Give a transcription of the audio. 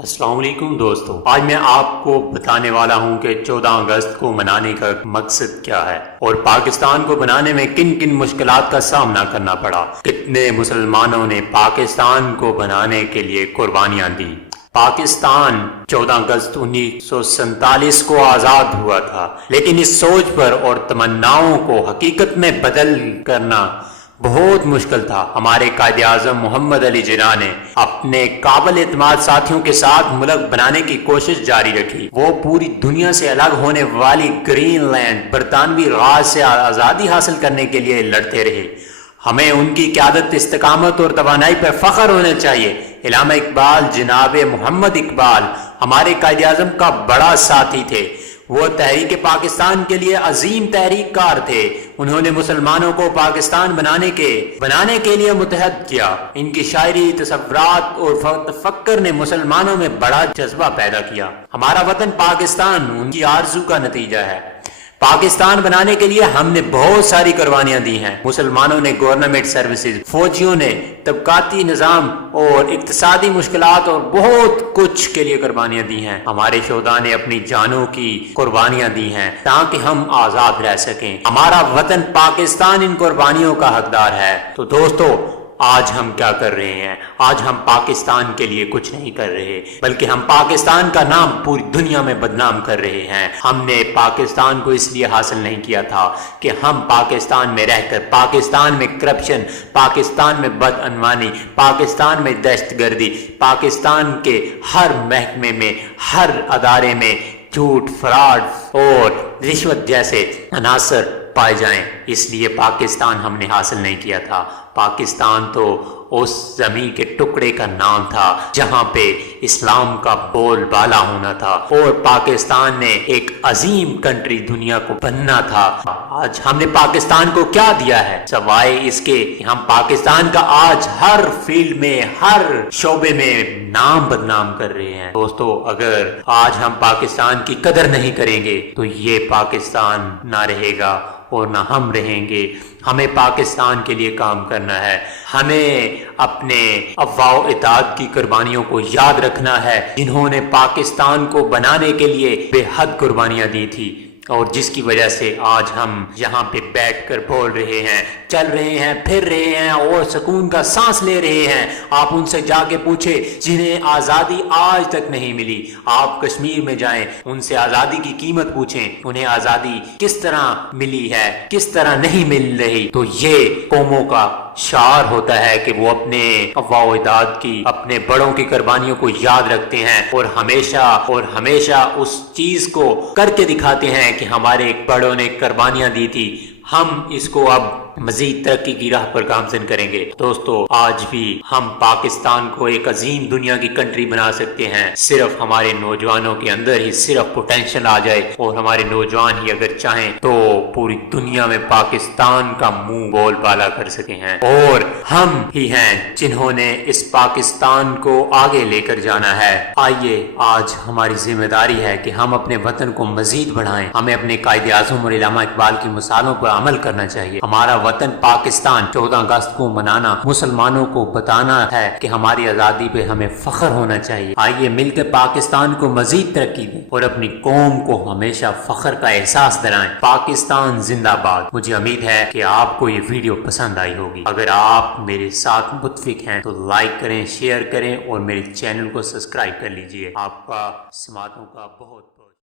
السلام علیکم دوستو، آج میں آپ کو بتانے والا ہوں کہ 14 اگست کو منانے کا مقصد کیا ہے اور پاکستان کو بنانے میں کن کن مشکلات کا سامنا کرنا پڑا، کتنے مسلمانوں نے پاکستان کو بنانے کے لیے قربانیاں دی۔ پاکستان 14 اگست 1947 کو آزاد ہوا تھا، لیکن اس سوچ پر اور تمناؤں کو حقیقت میں بدل کرنا بہت مشکل تھا۔ ہمارے قائد اعظم محمد علی جناح نے اپنے قابل اعتماد ساتھیوں کے ساتھ ملک بنانے کی کوشش جاری رکھی۔ وہ پوری دنیا سے الگ ہونے والی گرین لینڈ برطانوی راج سے آزادی حاصل کرنے کے لیے لڑتے رہے۔ ہمیں ان کی قیادت، استقامت اور توانائی پر فخر ہونا چاہیے۔ علامہ اقبال، جناب محمد اقبال ہمارے قائد اعظم کا بڑا ساتھی تھے۔ وہ تحریک پاکستان کے لیے عظیم تحریک کار تھے۔ انہوں نے مسلمانوں کو پاکستان بنانے کے لیے متحد کیا۔ ان کی شاعری، تصورات اور تفکر نے مسلمانوں میں بڑا جذبہ پیدا کیا۔ ہمارا وطن پاکستان ان کی آرزو کا نتیجہ ہے۔ پاکستان بنانے کے لیے ہم نے بہت ساری قربانیاں دی ہیں۔ مسلمانوں نے گورنمنٹ سروسز، فوجیوں نے طبقاتی نظام اور اقتصادی مشکلات اور بہت کچھ کے لیے قربانیاں دی ہیں۔ ہمارے شہداء نے اپنی جانوں کی قربانیاں دی ہیں تاکہ ہم آزاد رہ سکیں۔ ہمارا وطن پاکستان ان قربانیوں کا حقدار ہے۔ تو دوستو، آج ہم کیا کر رہے ہیں؟ آج ہم پاکستان کے لیے کچھ نہیں کر رہے، بلکہ ہم پاکستان کا نام پوری دنیا میں بدنام کر رہے ہیں۔ ہم نے پاکستان کو اس لیے حاصل نہیں کیا تھا کہ ہم پاکستان میں رہ کر پاکستان میں کرپشن، پاکستان میں بدعنوانی، پاکستان میں دہشت گردی، پاکستان کے ہر محکمے میں، ہر ادارے میں جھوٹ، فراڈ اور رشوت جیسے عناصر پائے جائیں۔ اس لیے پاکستان ہم نے حاصل نہیں کیا تھا۔ پاکستان تو اس زمین کے ٹکڑے کا نام تھا جہاں پہ اسلام کا بول بالا ہونا تھا، اور پاکستان نے ایک عظیم کنٹری دنیا کو بننا تھا۔ آج ہم نے پاکستان کو کیا دیا ہے سوائے اس کے کہ ہم پاکستان کا آج ہر فیلڈ میں، ہر شعبے میں نام بدنام کر رہے ہیں۔ دوستو، اگر آج ہم پاکستان کی قدر نہیں کریں گے تو یہ پاکستان نہ رہے گا اور نہ ہم رہیں گے۔ ہمیں پاکستان کے لیے کام کرنا ہے۔ ہمیں اپنے افواہ و اتحاد کی قربانیوں کو یاد رکھنا ہے، جنہوں نے پاکستان کو بنانے کے لیے بے حد قربانیاں دی تھی، اور جس کی وجہ سے آج ہم یہاں پہ بیٹھ کر بول رہے ہیں، چل رہے ہیں، پھر رہے ہیں اور سکون کا سانس لے رہے ہیں۔ آپ ان سے جا کے پوچھیں جنہیں آزادی آج تک نہیں ملی۔ آپ کشمیر میں جائیں، ان سے آزادی کی قیمت پوچھیں، انہیں آزادی کس طرح ملی ہے، کس طرح نہیں مل رہی۔ تو یہ قوموں کا شعار ہوتا ہے کہ وہ اپنے افواہ و اتحاد کی، اپنے بڑوں کی قربانیوں کو یاد رکھتے ہیں اور ہمیشہ اس چیز کو کر کے دکھاتے ہیں کہ ہمارے بڑوں نے قربانیاں دی تھی۔ ہم اس کو اب مزید ترقی کی راہ پر گامزن کریں گے۔ دوستو، آج بھی ہم پاکستان کو ایک عظیم دنیا کی کنٹری بنا سکتے ہیں، صرف ہمارے نوجوانوں کے اندر ہی صرف پوٹینشل آ جائے، اور ہمارے نوجوان ہی اگر چاہیں تو پوری دنیا میں پاکستان کا منہ بول بالا کر سکے ہیں۔ اور ہم ہی ہیں جنہوں نے اس پاکستان کو آگے لے کر جانا ہے۔ آئیے، آج ہماری ذمہ داری ہے کہ ہم اپنے وطن کو مزید بڑھائیں۔ ہمیں اپنے قائد اعظم اور علامہ اقبال کی مثالوں پر عمل کرنا چاہیے۔ ہمارا وطن پاکستان 14 اگست کو منانا، مسلمانوں کو بتانا ہے کہ ہماری آزادی پہ ہمیں فخر ہونا چاہیے۔ آئیے مل کے پاکستان کو مزید ترقی دیں اور اپنی قوم کو ہمیشہ فخر کا احساس دلائیں۔ پاکستان زندہ باد۔ مجھے امید ہے کہ آپ کو یہ ویڈیو پسند آئی ہوگی۔ اگر آپ میرے ساتھ متفق ہیں تو لائک کریں، شیئر کریں اور میرے چینل کو سبسکرائب کر لیجئے۔ آپ کا سماعتوں کا بہت